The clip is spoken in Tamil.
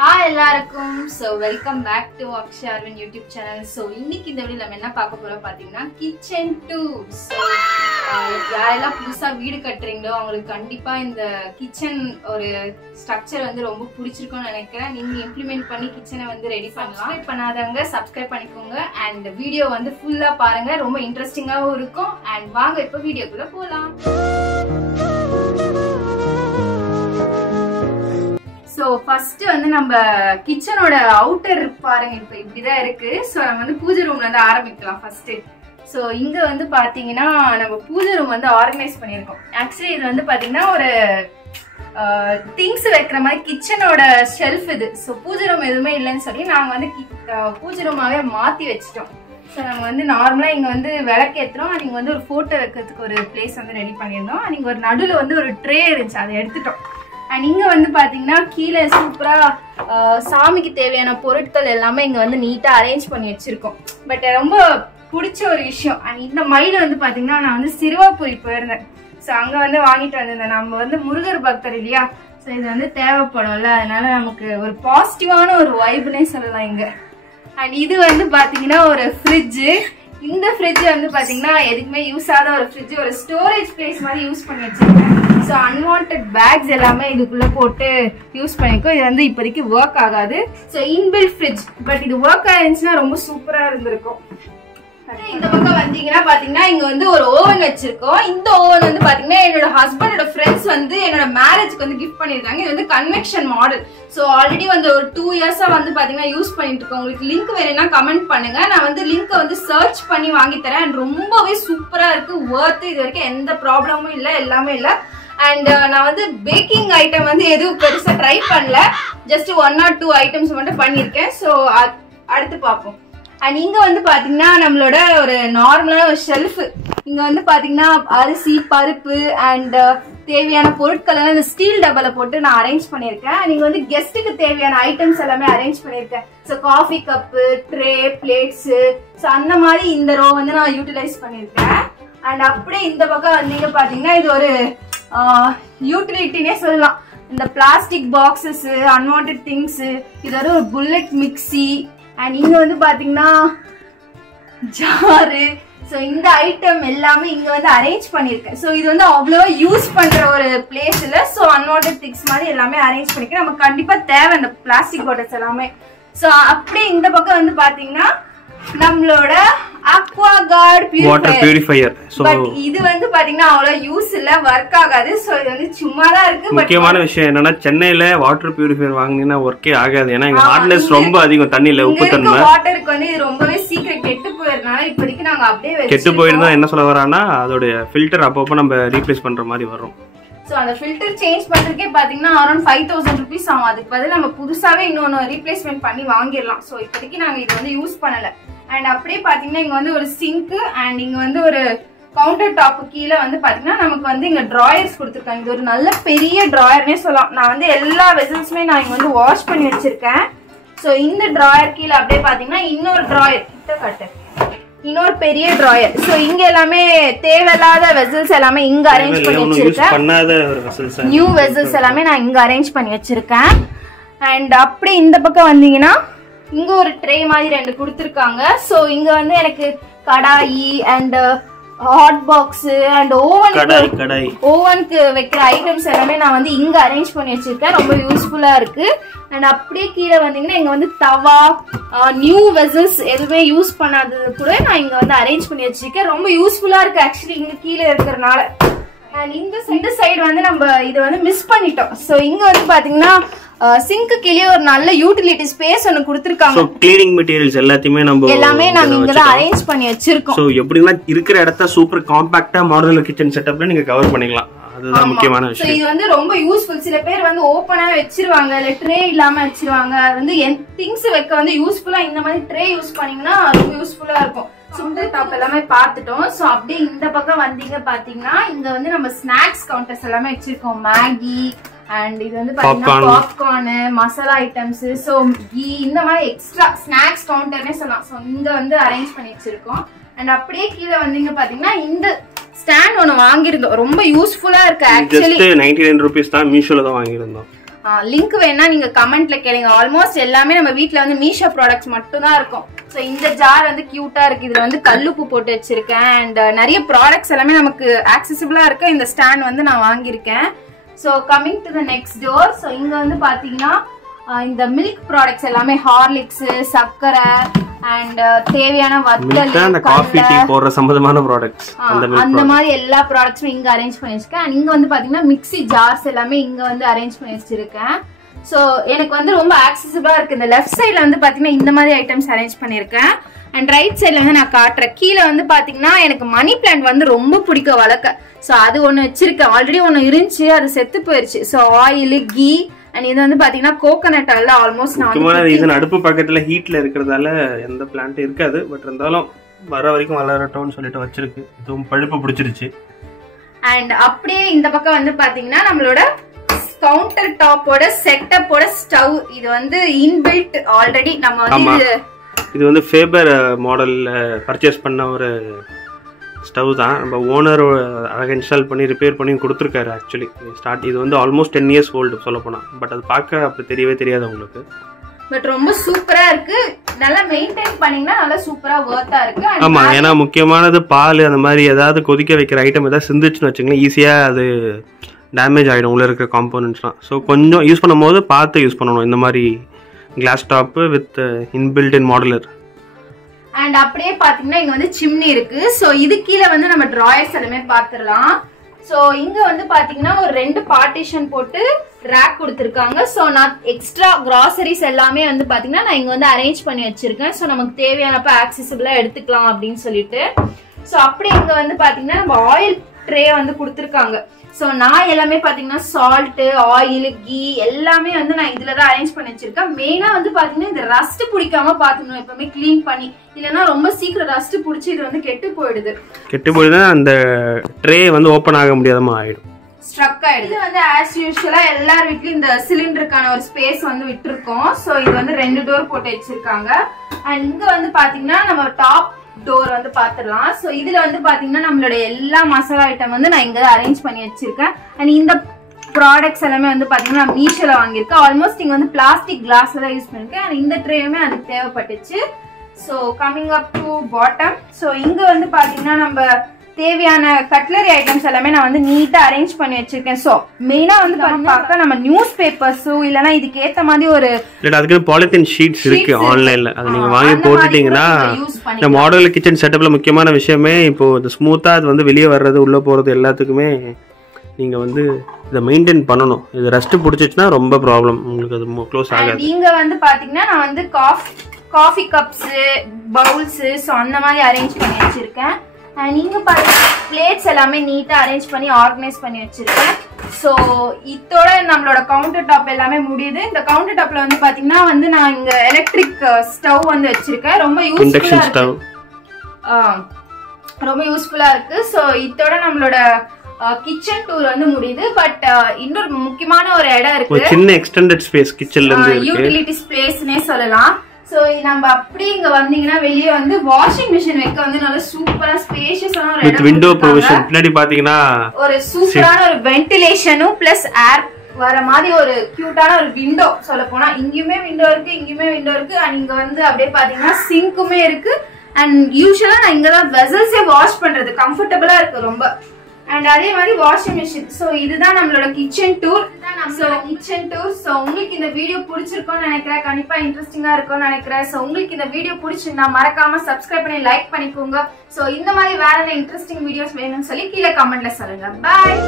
Hi எல்லாருக்கும். So welcome back to Akshay Arvind YouTube channel. So இன்னைக்கு இந்த வீடியோல நம்ம என்ன பார்க்க போறோம் பாத்தீங்கன்னா kitchen tools. So யாரெல்லாம் புதுசா வீடு கட்டுறீங்களோ அவங்களுக்கு கண்டிப்பா இந்த கிச்சன் ஒரு ஸ்ட்ரக்சர் வந்து ரொம்ப பிடிச்சிருக்கும்னு நினைக்கிறேன். நீங்க இம்ப்ளிமெண்ட் பண்ணி கிச்சனை வந்து ரெடி பண்ணலாம். சப்ஸ்கிரைப் பண்ணாதவங்க சப்ஸ்கிரைப் பண்ணிக்கோங்க and வீடியோ வந்து ஃபுல்லா பாருங்க. ரொம்ப இன்ட்ரஸ்டிங்காவும் இருக்கும் and வாங்க இப்போ வீடியோக்குள்ள போலாம். So first வந்து நம்ம கிச்சனோட அவுட்டர் பாருங்க இப்ப இப்படிதான் இருக்கு. சோ நம்ம வந்து பூஜை ரூம்ல இருந்து ஆரம்பிக்கலாம் ஃபர்ஸ்ட். சோ இங்க வந்து பாத்தீங்கன்னா நம்ம பூஜை ரூம் வந்து ஆர்கனைஸ் பண்ணிருக்கோம். ஆக்சுவலி இது வந்து பாத்தீங்கன்னா ஒரு திங்ஸ் வைக்கிற மாதிரி கிச்சனோட ஷெல்ஃப் இது. சோ பூஜை ரூம் எதுவுமே இல்லைன்னு சொல்லி நாங்க வந்து பூஜை ரூமாவே மாத்தி வச்சிட்டோம். ஸோ நம்ம வந்து நார்மலா இங்க வந்து விளக்கு ஏற்றுறோம். நீங்க வந்து ஒரு போட்டோ வைக்கிறதுக்கு ஒரு பிளேஸ் வந்து ரெடி பண்ணியிருந்தோம். நீங்க ஒரு நடுவில் வந்து ஒரு ட்ரே இருந்துச்சு, அதை எடுத்துட்டோம். அண்ட் இங்க வந்து பாத்தீங்கன்னா கீழே சூப்பரா சாமிக்கு தேவையான பொருட்கள் எல்லாமே இங்க வந்து நீட்டா அரேஞ்ச் பண்ணி வச்சிருக்கோம். பட் ரொம்ப பிடிச்ச ஒரு விஷயம், அண்ட் இந்த மயில வந்து பாத்தீங்கன்னா நான் வந்து சிறுவாபுரி போயிருந்தேன். ஸோ அங்க வந்து வாங்கிட்டு வந்திருந்தேன். நம்ம வந்து முருகர் பக்தர் இல்லையா, ஸோ இது வந்து தேவைப்படும்ல, அதனால நமக்கு ஒரு பாசிட்டிவான ஒரு வைப்னே சொல்லலாம் இங்க. அண்ட் இது வந்து பாத்தீங்கன்னா ஒரு ஃப்ரிட்ஜு. இந்த ஃப்ரிட்ஜ் வந்து பாத்தீங்கன்னா எதுக்குமே யூஸ் ஆகாத ஒரு ஃப்ரிட்ஜ், ஒரு ஸ்டோரேஜ் பிளேஸ் மாதிரி யூஸ் பண்ணி வச்சிருக்கேன். ஸோ அன்வான்ட் பேக்ஸ் எல்லாமே இதுக்குள்ள போட்டு யூஸ் பண்ணிக்கோ. இது வந்து இப்போதைக்கு ஒர்க் ஆகாது. ஸோ இன்பில்ட் ஃப்ரிட்ஜ், பட் இது ஒர்க் ஆயிருந்துச்சுன்னா ரொம்ப சூப்பரா இருந்திருக்கும். இந்த பக்கம் வந்தீங்கன்னா பாத்தீங்கன்னா இங்க வந்து ஒரு ஓவன் வச்சிருக்கோம். இந்த ஓவன் வந்து பாத்தீங்கன்னா என்னோட ஹஸ்பண்டோட ஃப்ரெண்ட்ஸ் வந்து என்னோட மேரேஜ்க்கு வந்து கிஃப்ட் பண்ணிருக்காங்க. இது வந்து கன்வெக்ஷன் மாடல். சோ ஆல்ரெடி வந்து ஒரு 2 இயர்ஸா வந்து பாத்தீங்கன்னா யூஸ் பண்ணிட்டு இருக்கோம். உங்களுக்கு லிங்க் வேணும்னா கமெண்ட் பண்ணுங்க, நான் வந்து லிங்க் வந்து சர்ச் பண்ணி வாங்கி தரேன். அண்ட் ரொம்பவே சூப்பரா இருக்கு, வொர்த். இது வரைக்கும் எந்த ப்ராப்ளமும் இல்ல, எல்லாமே இல்ல. அண்ட் நான் வந்து பேக்கிங் ஐட்டம் வந்து எதுவும் பெருசா ட்ரை பண்ணல, ஜஸ்ட் 1 or 2 ஐட்டம்ஸ் மட்டும் பண்ணிருக்கேன். சோ அடுத்து பார்ப்போம். அண்ட் இங்க வந்து பாத்தீங்கன்னா நம்மளோட ஒரு நார்மலான ஒரு ஷெல்ஃப். இங்க வந்து பாத்தீங்கன்னா அரிசி, பருப்பு அண்ட் தேவையான பொருட்கள் எல்லாம் இந்த ஸ்டீல் டப்பால போட்டு நான் அரேஞ்ச் பண்ணிருக்கேன். நீங்க வந்து கெஸ்ட்டுக்கு தேவையான ஐட்டம்ஸ் எல்லாமே அரேஞ்ச் பண்ணிருக்கேன். So coffee cup, tray, plates, so அந்த மாதிரி இந்த ரோ வந்து நான் யூட்டிலைஸ் பண்ணிருக்கேன். அண்ட் அப்படியே இந்த பக்கம் வந்தீங்க பாத்தீங்கன்னா இது ஒரு யூட்டிலிட்டினே சொல்லலாம். இந்த பிளாஸ்டிக் பாக்ஸஸ், அன்வான்ட் திங்ஸ், இது ஒரு புல்லட் மிக்சி. அண்ட் இங்க வந்து பாத்தீங்கன்னா ஜாரு. ஸோ இந்த ஐட்டம் எல்லாமே இங்க வந்து அரேஞ்ச் பண்ணிருக்கேன். ஸோ இது வந்து அவ்வளவா யூஸ் பண்ற ஒரு பிளேஸ் இல்ல. ஸோ அன்வான்ட் திங்ஸ் மாதிரி எல்லாமே அரேஞ்ச் பண்ணிருக்கேன். நமக்கு கண்டிப்பா தேவை இந்த பிளாஸ்டிக் பாட்டில்ஸ் எல்லாமே. ஸோ அப்படியே இந்த பக்கம் வந்து பாத்தீங்கன்னா நம்மளோட அக்வாகார்ட் வாட்டர் பியூரிஃபையர். பட் இது வந்து பாத்தீங்கன்னா அவ்வளவு யூஸ் இல்ல, ஒர்க் ஆகாது. சோ இது வந்து சும்மா தான் இருக்கு. முக்கியமான விஷயம் என்னன்னா சென்னையில வாட்டர் பியூரிஃபையர் வாங்குனீங்கன்னா ஒர்க்கே ஆகாது. ஏன்னா இங்க ஹார்ட்னஸ் ரொம்ப அதிகம், தண்ணில உப்பு தன்மை. வாட்டருக்கு வந்து இது ரொம்பவே சீக்கிரம் கெட்டு போயிருந்தனால இப்போதைக்கு நாங்க அப்படியே வச்சிருக்கோம். கெட்டு போயிருந்தா என்ன சொல்ல வரானா அதோட ஃபில்டர் அப்பப்போ நம்ம ரீப்ளேஸ் பண்ற மாதிரி வரும். சோ அந்த ஃபில்டர் சேஞ்ச் பண்றதுக்கே பாத்தீங்கன்னா அரௌண்ட் 5000 rupees ஆகும். அதுக்கு பதில் நம்ம புதுசாவே இன்னொன்னு ரீப்ளேஸ்மெண்ட் பண்ணி வாங்கிடலாம். சோ இப்போதைக்கு நாங்க இது வந்து யூஸ் பண்ணல. அண்ட் அப்படியே பாத்தீங்கன்னா இங்க வந்து ஒரு சிங்க் அண்ட் இங்க வந்து ஒரு கவுண்டர் டாப் கீழே வந்து பாத்தீங்கன்னா நமக்கு வந்து இங்க டிராயர்ஸ் கொடுத்துருக்காங்க. இது ஒரு நல்ல பெரிய டிராயர்னே சொல்லலாம். நான் வந்து எல்லா வெசல்ஸுமே நான் இங்க வந்து வாஷ் பண்ணி வச்சிருக்கேன். சோ இந்த டிராயர் கீழே அப்படியே பாத்தீங்கன்னா இன்னொரு டிராயர் கிட்ட கட்டு, இன்னொரு பெரிய டிராயர். சோ இங்க எல்லாமே தேவையில்லாத வெசல்ஸ் எல்லாமே இங்க அரேஞ்ச் பண்ணி வச்சிருக்கேன். நியூ வெசல்ஸ் எல்லாமே நான் இங்க அரேஞ்ச் பண்ணி வச்சிருக்கேன். அண்ட் அப்படி இந்த பக்கம் வந்தீங்கன்னா இங்க ஒரு ட்ரே மாதிரி 2 கொடுத்துருக்காங்க. சோ இங்க வந்து எனக்கு கடாயி அண்ட் ஹாட் பாக்ஸ் அண்ட் ஓவனுக்கு வைக்கிற ஐட்டம்ஸ் எல்லாமே நான் வந்து இங்க அரேஞ்ச் பண்ணி வச்சிருக்கேன். ரொம்ப யூஸ்ஃபுல்லா இருக்கு. அண்ட் அப்படியே கீழே வந்தீங்கன்னா இங்க வந்து தவா, நியூ வெசல்ஸ் எதுவுமே யூஸ் பண்ணாதது கூட நான் இங்க வந்து அரேஞ்ச் பண்ணி வச்சிருக்கேன். ரொம்ப யூஸ்ஃபுல்லா இருக்கு ஆக்சுவலி இங்க கீழே இருக்கிறதுனால. அண்ட் இந்த சைடு வந்து நம்ம இதை வந்து மிஸ் பண்ணிட்டோம். சோ இங்க வந்து பாத்தீங்கன்னா சிங்க் கீழே ஒரு நல்ல யூட்டிலிட்டி ஸ்பேஸ் ஒன்னு கொடுத்திருக்காங்க. சோ க்ளீனிங் மெட்டீரியல்ஸ் எல்லாமே நாங்க இங்க தான் அரேஞ்ச் பண்ணி வச்சிருக்கோம். சோ எப்படினா இருக்கிற இடத்த சூப்பர் காம்பாக்ட்டா மாடுலர் கிச்சன் செட்டப்ல நீங்க கவர் பண்ணிக்கலாம். அதுதான் முக்கியமான விஷயம். இது வந்து ரொம்ப யூஸ்ஃபுல். சில பேர் வந்து ஓபனா வச்சிருவாங்க, இல்ல ட்ரே இல்லாம வச்சிருவாங்க. அது வந்து திங்ஸ் வைக்க வந்து யூஸ்ஃபுல்லா இந்த மாதிரி ட்ரே யூஸ் பண்ணீங்கன்னா ரொம்ப யூஸ்ஃபுல்லா இருக்கும். சிம்பிள் டாப் எல்லாமே பார்த்துட்டோம். சோ அப்படியே இந்த பக்கம் வந்தீங்க பாத்தீங்கன்னா இங்க வந்து நம்ம ஸ்நாக்ஸ் கவுண்டர்ஸ் எல்லாமே வச்சிருக்கோம். மேகி அண்ட் இது வந்து பாத்தீங்கன்னா பாப்கார்ன், மசாலா ஐட்டம்ஸ், சோ கீ, இந்த மாதிரி எக்ஸ்ட்ரா ஸ்நாக்ஸ் கவுண்டர்னே சொல்லலாம். சோ இங்க வந்து அரேஞ்ச் பண்ணி வச்சிருக்கோம். அண்ட் அப்படியே கீழே வந்தீங்க பாத்தீங்கன்னா இந்த ஸ்டாண்ட் ஒன்னு வாங்கியிருந்தோம். ரொம்ப யூஸ்ஃபுல்லா இருக்கு ஆக்சுவலி. ஜஸ்ட் 99 rupees தான் மீஷோல தான் வாங்கியிருந்தோம். லிங்க் வேணா நீங்க கமெண்ட்ல கேளுங்க. ஆல்மோஸ்ட் எல்லாமே நம்ம வீட்ல வந்து மீஷோ ப்ராடக்ட்ஸ் மட்டும் தான் இருக்கும். ஸோ இந்த ஜார் வந்து கியூட்டா இருக்கு. இதுல வந்து கல்லுப்பு போட்டு வச்சிருக்கேன். அண்ட் நிறைய ப்ராடக்ட்ஸ் எல்லாமே நமக்கு ஆக்சசிபிளா இருக்கு. இந்த ஸ்டாண்ட் வந்து நான் வாங்கியிருக்கேன். So coming to the next door. So இங்க வந்து பாத்தீங்கன்னா இந்த மில்க் ப்ராடக்ட்ஸ் எல்லாமே ஹார்லிக்ஸ், சர்க்கரை அண்ட் தேவையான வத்தல், காஃபி டீ போடுற சம்பந்தமான ப்ராடக்ட்ஸ் அந்த மாதிரி எல்லா ப்ராடக்ட்ஸும் இங்க அரேஞ்ச் பண்ணி வச்சிருக்கேன். அண்ட் இங்க வந்து பாத்தீங்கன்னா மிக்ஸி ஜார்ஸ் எல்லாமே இங்க வந்து அரேஞ்ச் பண்ணி வச்சிருக்கேன். சோ எனக்கு வந்து ரொம்ப ஆக்சசிபிளா இருக்கு. இந்த லெஃப்ட் சைட்ல வந்து பாத்தீங்கன்னா இந்த மாதிரி ஐட்டம்ஸ் அரேஞ்ச் பண்ணிருக்கேன். அண்ட் ரைட் சைட்ல வந்து நான் காட்டுறேன். கீழே வந்து பாத்தீங்கன்னா எனக்கு மணி பிளான்ட் வந்து ரொம்ப பிடிக்கும் வளர்க்க. சோ அது ஒண்ணு வச்சிருக்கேன். ஆல்ரெடி ஒண்ணு இருந்துச்சு, அது செத்து போயிருச்சு. சோ ஆயில், கீ அண்ட் இது வந்து பாத்தீங்கன்னா கோகனட் ஆயில் ஆல்மோஸ்ட் நான் அடுப்பு பக்கத்துல ஹீட்ல இருக்கிறதால எந்த பிளான்ட் இருக்காது. பட் இருந்தாலும் வர வரைக்கும் வளரட்டும்னு சொல்லிட்டு வச்சிருக்கு. இதுவும் பழுப்பு பிடிச்சிருச்சு. அண்ட் அப்படியே இந்த பக்கம் வந்து பாத்தீங்கன்னா நம்மளோட கவுண்டர் டாப்போட செட்டப்போட ஸ்டவ். இது வந்து இன்பில்ட் ஆல்ரெடி நம்ம வந்து இது வந்து ஃபேபர் மாடல்ல பர்ச்சேஸ் பண்ண ஒரு ஸ்டவ் தான். நம்ம ஓனர் அழகாக இன்ஸ்டால் பண்ணி ரிப்பேர் பண்ணி கொடுத்துருக்காரு. ஆக்சுவலி இது வந்து ஆல்மோஸ்ட் 10 years ஓல்டு சொல்ல போனா. பட் அது பார்க்க அப்படி தெரியவே தெரியாது உங்களுக்கு. பட் ரொம்ப சூப்பரா இருக்கு. நல்லா மெயின்டைன் பண்ணீங்கன்னா நல்லா சூப்பரா வர்த்தா இருக்கு. ஆமா, ஏன்னா முக்கியமானது பால் அந்த மாதிரி ஏதாவது கொதிக்க வைக்கிற ஐட்டம் ஏதாவது சிந்துச்சுன்னு வச்சுங்களேன், ஈஸியா அது டேமேஜ் ஆகிடும் உள்ள இருக்கிற காம்போனன்ட்ஸ்லாம். ஸோ கொஞ்சம் யூஸ் பண்ணும் போது பார்த்து யூஸ் பண்ணணும். இந்த மாதிரி glass top with inbuilt in modular. And அப்படியே பாத்தீங்கன்னா இங்க வந்து சிம்னி இருக்கு. சோ இது கீழே வந்து நம்ம டிராயர்ஸ் எல்லாமே பாத்துடலாம். சோ இங்க வந்து பாத்தீங்கன்னா ஒரு 2 பார்ட்டிஷன் போட்டு ரேக் கொடுத்துருக்காங்க. சோ நான் எக்ஸ்ட்ரா கிராசரிஸ் எல்லாமே வந்து பாத்தீங்கன்னா நான் இங்க வந்து அரேஞ்ச் பண்ணி வச்சிருக்கேன். சோ நமக்கு தேவையானப்ப ஆக்சசிபிளா எடுத்துக்கலாம் அப்படின்னு சொல்லிட்டு. சோ அப்படியே இங்க வந்து பாத்தீங்கன்னா நம்ம ஆயில் ட்ரே வந்து கொடுத்துருக்காங்க. சோ நான் எல்லாமே பாத்தீங்கன்னா சால்ட், ஆயில், கீ எல்லாமே வந்து நான் இதுலதான் அரேஞ்ச் பண்ணி வச்சிருக்கேன். மெயினா வந்து பாத்தீங்கன்னா இந்த ரஸ்ட் பிடிக்காம பாத்துக்கணும் எப்பவுமே கிளீன் பண்ணி. இல்லைன்னா ரொம்ப சீக்கிரம் ரஸ்ட் பிடிச்சி இது வந்து கெட்டு போயிடுது. அந்த ட்ரே வந்து ஓபன் ஆக முடியாதமா ஆயிடும், ஸ்ட்ரக் ஆயிடுது. இது வந்து ஆஸ் யூஷுவலா எல்லார் வீட்லயும் இந்த சிலிண்டருக்கான ஒரு ஸ்பேஸ் வந்து விட்டுருக்கோம். சோ இது வந்து 2 டோர் போட்டு வச்சிருக்காங்க. அண்ட் இங்க வந்து பாத்தீங்கன்னா நம்ம டாப் டோர் வந்து பாத்துடலாம். சோ இதுல வந்து பாத்தீங்கன்னா நம்மளோட எல்லா மசாலா ஐட்டம் வந்து நான் இங்க அரேஞ்ச் பண்ணி வச்சிருக்கேன். அண்ட் இந்த ப்ராடக்ட்ஸ் எல்லாமே வந்து பாத்தீங்கன்னா நான் மீஷோல வாங்கியிருக்கேன். ஆல்மோஸ்ட் இங்க வந்து பிளாஸ்டிக் கிளாஸ்ல தான் யூஸ் பண்ணிருக்கேன். அண்ட் இந்த ட்ரேயுமே அதுக்கு தேவைப்பட்டுச்சு. So coming up to bottom. So இங்க வந்து பாத்தீங்கன்னா நம்ம தேவையான கட்லரி ஐட்டம்ஸ் எல்லாமே நான் வந்து நீட்டா அரேஞ்ச் பண்ணி வச்சிருக்கேன். சோ மெயினா வந்து பார்க்க நம்ம நியூஸ் பேப்பர்ஸ் இல்லனா இதுக்கு ஏத்த மாதிரி ஒரு அதுக்கு பாலித்தீன் ஷீட்ஸ் இருக்கு ஆன்லைன்ல. அது நீங்க வாங்கி போட்டுட்டீங்கன்னா இந்த மாடல் கிச்சன் செட்டப்ல முக்கியமான விஷயமே இப்போ இது ஸ்மூத்தா அது வந்து வெளியே வர்றது உள்ள போறது எல்லாத்துக்குமே நீங்க வந்து இத மெயின்டைன் பண்ணணும். இது ரஸ்ட் பிடிச்சிச்சுனா ரொம்ப ப்ராப்ளம் உங்களுக்கு, அது க்ளோஸ் ஆகாது. நீங்க வந்து பாத்தீங்கன்னா நான் வந்து காஃபி கப்ஸ், பவுல்ஸ் சோ அந்த மாதிரி அரேஞ்ச் பண்ணி வச்சிருக்கேன். நீங்க பாருங்க பிளேட்ஸ் எல்லாமே நீட்டா அரேஞ்ச் பண்ணி ஆர்கனைஸ் பண்ணி வச்சிருக்கேன். சோ இதோட நம்மளோட கவுண்டர் டாப் எல்லாமே முடியுது. இந்த கவுண்டர் டாப்ல வந்து பாத்தீங்கன்னா வந்து நான் இங்க எலக்ட்ரிக் ஸ்டவ் வந்து வச்சிருக்கேன். ரொம்ப யூஸ்ஃபுல்லா இருக்கு. ரொம்ப யூஸ்ஃபுல்லா இருக்கு. சோ இதோட நம்மளோட கிச்சன் டூர் வந்து முடியுது. பட் இன்னொரு முக்கியமான ஒரு இடம் இருக்கு, சின்ன எக்ஸ்டெண்டட் ஸ்பேஸ் கிச்சன்ல இருந்து யூட்டிலிட்டி ஸ்பேஸ்னே சொல்லலாம். சோ நம்ம அப்படி இங்க வந்தீங்கன்னா வெளியே வந்து வாஷிங் மிஷின் வைக்க வந்து நல்ல சூப்பரா ஸ்பேஷியஸான ஒரு இடம், விண்டோ ப்ரொவிஷன். பின்னாடி பாத்தீங்கன்னா ஒரு சூப்பரான ஒரு வென்டிலேஷனும் பிளஸ் ஏர் வர மாதிரி ஒரு கியூட்டான ஒரு விண்டோ. சொல்ல போனா இங்கேயுமே விண்டோ இருக்கு, இங்கேயுமே விண்டோ இருக்கு. அண்ட் இங்க வந்து அப்படியே பாத்தீங்கன்னா சிங்க்குமே இருக்கு. அண்ட் யூஸ்வலா நான் இங்கதான் வெசல்ஸே வாஷ் பண்றது கம்ஃபர்டபுளா இருக்கு ரொம்ப. அண்ட் அதே மாதிரி வாஷிங் மிஷின். சோ இதுதான் நம்மளோட கிச்சன் டூர். சோ உங்களுக்கு இந்த வீடியோ பிடிச்சிருக்கும்னு நினைக்கிறேன். கண்டிப்பா இன்ட்ரெஸ்டிங்கா இருக்கும்னு நினைக்கிறேன். சோ உங்களுக்கு இந்த வீடியோ பிடிச்சிருந்தா மறக்காம சப்ஸ்கிரைப் பண்ணி லைக் பண்ணிக்கோங்க. சோ இந்த மாதிரி வேற என்ன இன்ட்ரெஸ்டிங் வீடியோஸ் வேணும்னு சொல்லி கீழே கமெண்ட்ல சொல்லுங்க. பாய்.